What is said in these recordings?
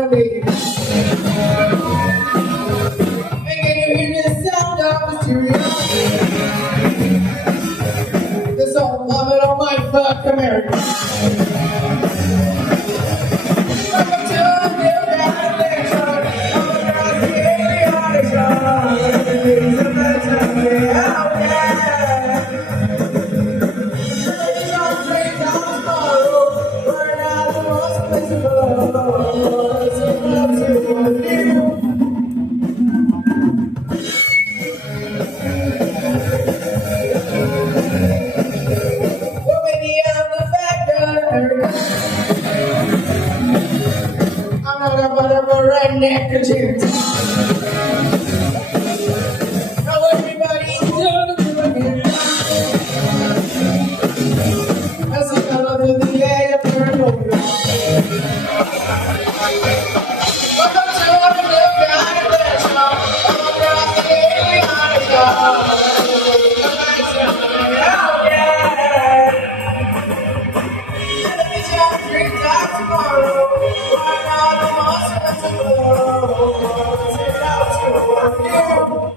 finally. And can you hear the sound of the stereo? This old love it on my fuck America. Welcome to a new revelation. All across the Adriatic shore. Things of the time, yeah, yeah. It's all great on tomorrow. We're not the most visible. It's about to you. Well, maybe I'm the fat guy. I'm not a butt of a redneck content. Now everybody's doing it. That's the color of the air of the road. Welcome to a new kind of pleasure. All across the Adriatic shore. Oh, yeah. And it's your dream time tomorrow. Why not the most possible? It's out to you.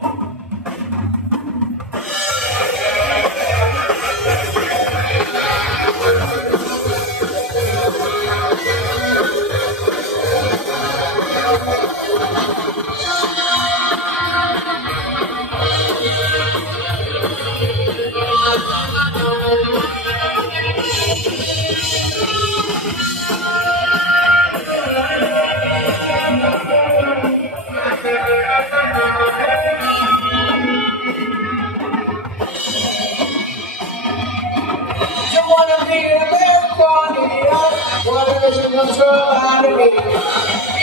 You wanna be a American, wanna vision control out of me.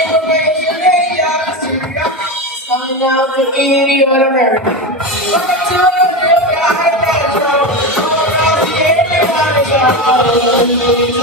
Information ain't got serious. It's coming out to idiot America. Welcome to a new guy, that's wrong. All around the Adriatic shore.